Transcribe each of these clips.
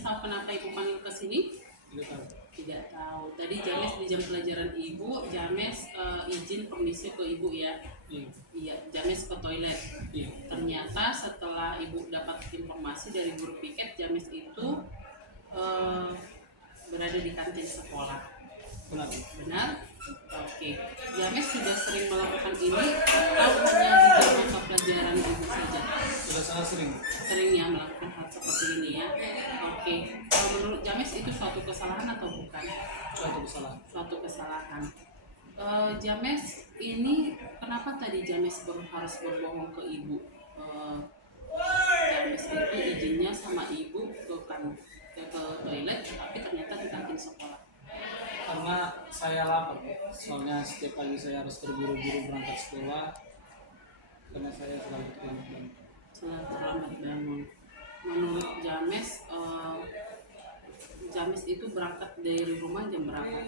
James tahu kenapa ibu panggil ke sini? Tidak tahu. Tidak tahu. Tadi James di jam pelajaran ibu, James izin permisi ke ibu ya. Iya. Iya, James ke toilet. Iya. Ternyata setelah ibu dapat informasi dari guru piket, James itu eh, berada di kantin sekolah. Benar. Benar? Oke. James sudah sering melakukan ini atau hanya di jam mata pelajaran ibu saja? Sudah sangat sering. Sering ya melakukan hal seperti ini ya. Oke. Kalau menurut James itu suatu kesalahan atau bukan? Suatu kesalahan. Suatu kesalahan. James ini kenapa tadi James harus berbohong ke ibu? James itu izinnya sama ibu ke toilet, tapi ternyata di kantin sekolah. Karena saya lapar, soalnya setiap pagi saya harus terburu-buru berangkat sekolah karena saya selalu terlambat bangun. Selalu terlambat bangun. Menurut James, James itu berangkat dari rumah jam berapa?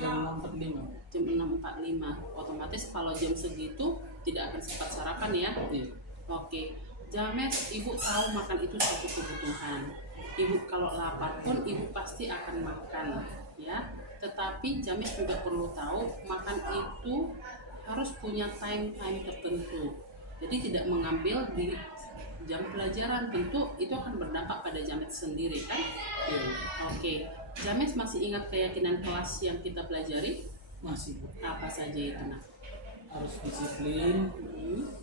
Jam 6.45. Jam 6.45. Otomatis kalau jam segitu tidak akan sempat sarapan ya? Iya. Oke. James, ibu tahu makan itu suatu kebutuhan. Ibu kalau lapar pun ibu pasti akan makan, ya. Tetapi James juga perlu tahu makan itu harus punya time tertentu. Jadi tidak mengambil di jam pelajaran, tentu itu akan berdampak pada James sendiri kan? Iya. Oke. James masih ingat keyakinan kelas yang kita pelajari? Masih. Apa saja itu nah? Harus disiplin,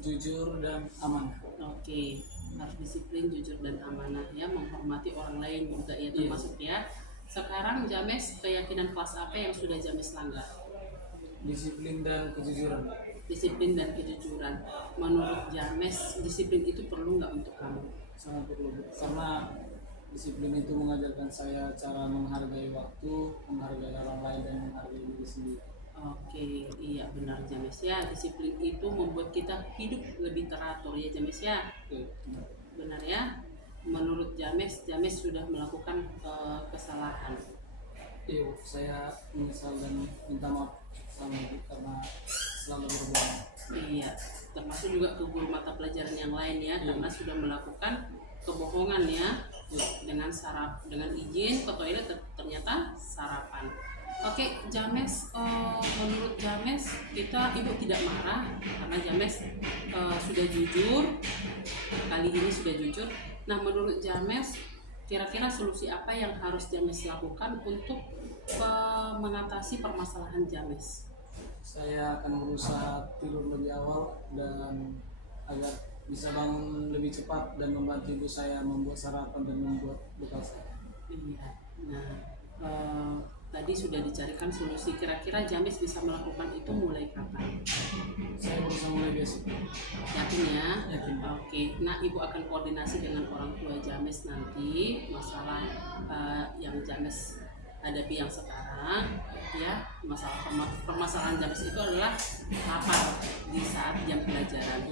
jujur dan amanah. Oke, harus disiplin, jujur dan amanah ya, menghormati orang lain juga ya termasuk ya. Sekarang James keyakinan kelas apa yang sudah James langgar? Disiplin dan kejujuran. Disiplin dan kejujuran. Menurut James, disiplin itu perlu nggak untuk kamu? Sangat perlu, karena disiplin itu mengajarkan saya cara menghargai waktu, menghargai orang lain dan menghargai diri sendiri. Oke, iya benar James ya. Disiplin itu membuat kita hidup lebih teratur ya James ya. Oke. Benar ya. Menurut James, James sudah melakukan kesalahan. Iya, saya menyesal dan minta maaf sama ibu karena selalu berbohong. Iya, termasuk juga ke guru mata pelajaran yang lain ya, karena sudah melakukan kebohongan ya, dengan izin ke toilet ternyata sarapan. Oke, James, menurut James ibu tidak marah karena James sudah jujur, kali ini sudah jujur. Nah, menurut James, kira-kira solusi apa yang harus James lakukan untuk mengatasi permasalahan James? Saya akan berusaha tidur lebih awal dan agar bisa bangun lebih cepat dan membantu ibu saya membuat sarapan dan membuat bekal saya. Iya. Nah, tadi sudah dicarikan solusi. Kira-kira James bisa melakukan itu mulai kapan? Saya berusaha mulai besok. Yakin ya? Yakin. Oke. Nah, ibu akan koordinasi dengan orang tua James nanti masalah yang James hadapi yang sekarang, ya. Permasalahan James itu adalah lapar di saat jam pelajaran.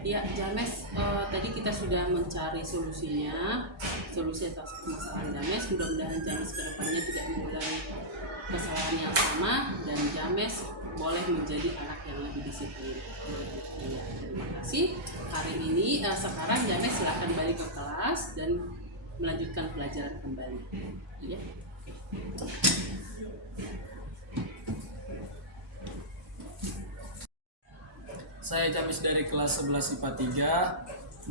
Ya, James, tadi kita sudah mencari solusinya, solusi atas permasalahan James. Mudah-mudahan James kedepannya tidak mengulangi kesalahan yang sama dan James boleh menjadi anak yang lebih disiplin. Ya, terima kasih. Hari ini sekarang James silakan balik ke kelas dan melanjutkan pelajaran kembali. Ya. Saya James dari kelas 11 IPA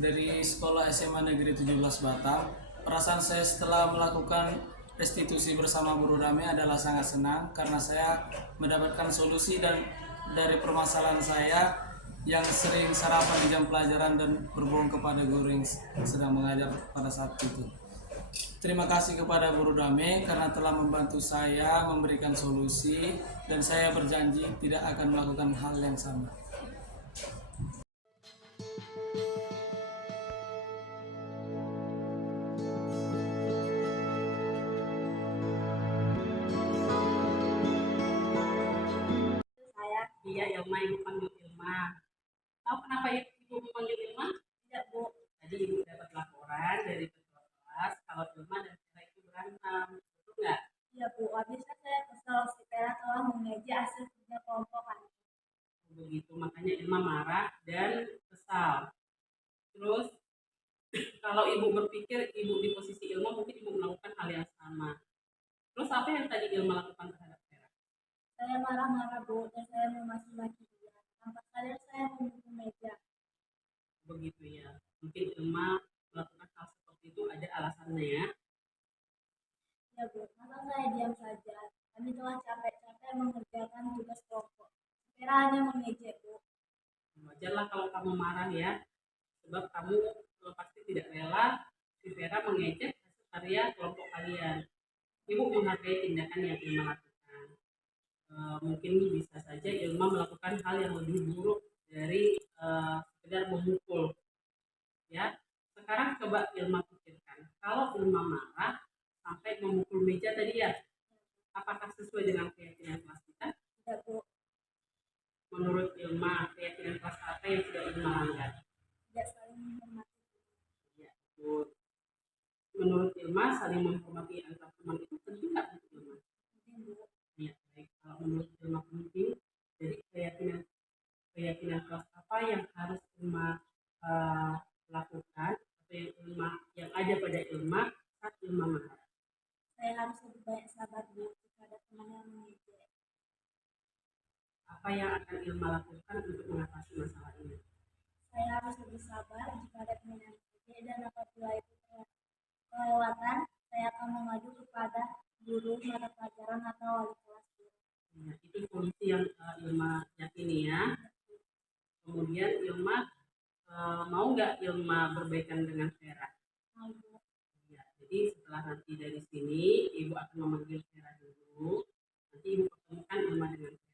3 dari Sekolah SMA Negeri 17 Batam. Perasaan saya setelah melakukan restitusi bersama Guru Rame adalah sangat senang karena saya mendapatkan solusi dan dari permasalahan saya yang sering sarapan di jam pelajaran dan berbohong kepada guru yang sedang mengajar pada saat itu. Terima kasih kepada Guru Dame karena telah membantu saya memberikan solusi dan saya berjanji tidak akan melakukan hal yang sama. Iya, Ilma, ibu panggil Ilma. Tahu kenapa ibu memanggil Ilma? Tidak, Bu. Tadi ibu dapat laporan dari ketua kelas kalau Ilma dan Vera itu berantem. Betul nggak? Iya Bu, habisnya saya kesal si Vera telah mengeja hasil kerja kelompok kami. Begitu, makanya Ilma marah dan kesal. Terus Kalau ibu berpikir ibu di posisi Ilma, mungkin ibu melakukan hal yang sama. Terus apa yang tadi Ilma lakukan terhadap Vera? Saya marah-marah Bu dan saya memaki-maki dia. Tanpa sadar saya memukul meja. Begitu ya. Mungkin Ilma melakukan hal seperti itu ada alasannya ya. Ya Bu, masa saya diam saja? Kami telah capek-capek mengerjakan tugas kelompok. Vera hanya mengejek Bu. Wajarlah kalau kamu marah ya, sebab kamu pasti tidak rela si Vera mengejek hasil karya kelompok kalian. Ibu menghargai tindakan yang Ilma lakukan. Mungkin bisa saja Ilma melakukan hal yang lebih buruk dari sekedar memukul. Ya, sekarang coba Ilma pikirkan, kalau Ilma marah sampai memukul meja tadi ya, apakah sesuai dengan keyakinan kelas kita? Tidak Bu, Menurut Ilma, keyakinan kelas apa yang sudah Ilma langgar? tidak saling menghormati. Ya, betul. Menurut Ilma, saling menghormati antar teman itu penting nggak untuk Ilma? Penting Bu. Ya, baik. Kalau menurut Ilma penting, jadi keyakinan kelas apa yang harus Ilma lakukan atau yang yang ada pada Ilma saat Ilma marah? Saya harus lebih banyak sabar Bu kepada teman yang mengejek. Apa yang akan Ilma lakukan untuk mengatasi masalah ini? Saya harus lebih sabar jika ada teman yang mengejek dan apabila itu kelewatan, saya akan mengadu kepada guru mata pelajaran atau wali kelas Bu. Ya, itu solusi yang Ilma yakini ya. Kemudian Ilma mau nggak Ilma berbaikan dengan Vera? Mau Bu. Ya, jadi setelah nanti dari sini Ibu akan memanggil Vera dulu. Nanti Ibu pertemukan Ilma dengan Vera.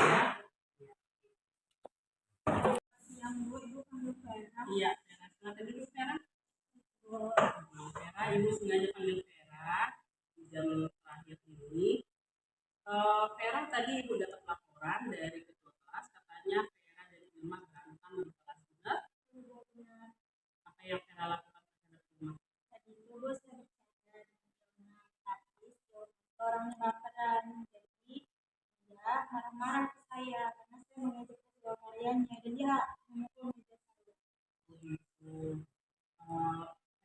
Ya. Ya. Yang Bu, Ibu panggil Vera. Iya, Vera. Silakan duduk Vera. Bu. Vera, Ibu sengaja panggil Vera di jam terakhir ini. Vera tadi Ibu dapat laporan dari ketua kelas, katanya Vera dan Ilma berantem di kelas. Benar? Benar. Apa yang Vera lakukan terhadap Ilma? Tadi dulu saya bercanda dengan tapi orang baperan jadi dia marah-marah ke saya karena saya mengejek kedua karyanya dan dia memukul meja saya. Begitu.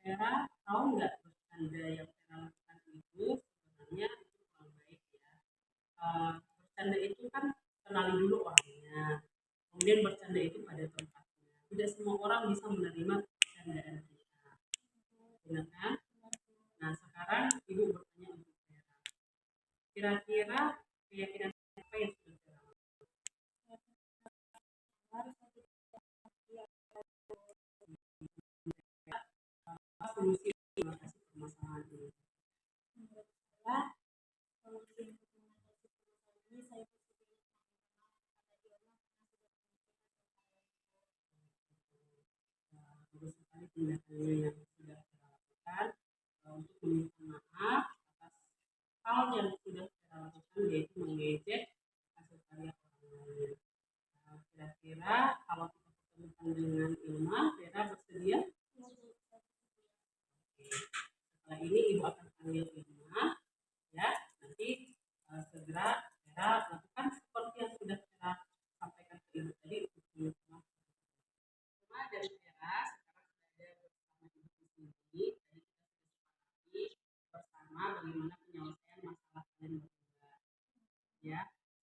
Vera tahu nggak bercanda yang Vera lakukan itu sebenarnya itu kurang baik ya. Bercanda itu kan kenali dulu orangnya, kemudian bercanda itu pada tempatnya. Tidak semua orang bisa menerima bercandaan kita, benar kan? Nah sekarang Ibu bertanya untuk Vera, kira-kira keyakinan apa yang sudah Vera lakukan? Harus saya Apa solusi mengatasi permasalahan ini? menurut saya solusi untuk mengatasi permasalahan ini saya bersedia kepada dia Bagus sekali tindakannya yang sudah Vera lakukan untuk meminta maaf atas hal yang sudah Vera lakukan, yaitu mengejek hasil karya orang lain. Kira-kira kalau kita pertemukan dengan Ilma, Vera bersedia? Oke. Setelah ini Ibu akan panggil Ilma, ya. Nanti segera Vera lakukan seperti yang sudah Vera sampaikan ke Ibu tadi untuk meminta maaf. Ilma dan Vera sekarang sudah ada bersama Ibu di sini. Tadi kita sudah sepakati bersama bagaimana penyelesaian masalah kalian berdua. Ya,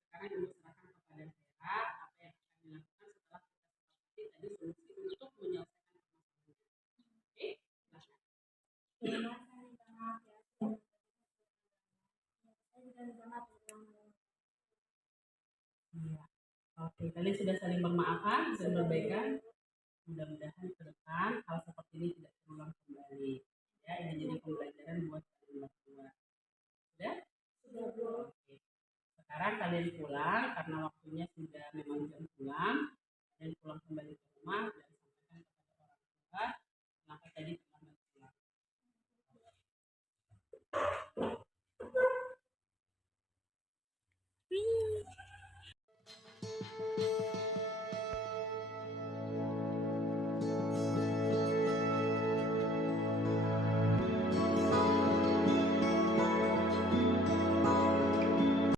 sekarang Ibu serahkan kepada Vera apa yang akan dilakukan setelah kita sepakati tadi solusi untuk menyelesaikan masalahnya. Oke, silahkan. Ilma, saya minta maaf ya. Saya juga minta maaf Iya. Oke, kalian sudah saling bermaafan dan berbaikan. Mudah-mudahan ke depan hal seperti ini tidak terulang kembali. Ya, ini jadi pembelajaran buat kalian berdua. Sudah? sudah Bu. Oke. Sekarang kalian pulang karena waktunya sudah memang jam pulang. Kalian pulang kembali ke rumah.